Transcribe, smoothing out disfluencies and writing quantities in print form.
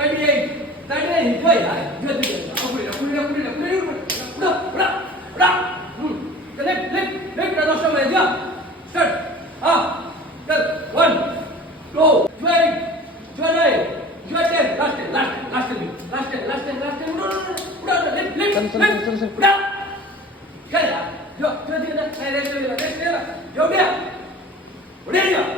38 જો યાર જો પુડી ઉડા લેફ્ટ કા દોસ્તો મે જા સ્ટાર્ટ હા ચલ 1 2 last udah left udah ya yo dia ya udah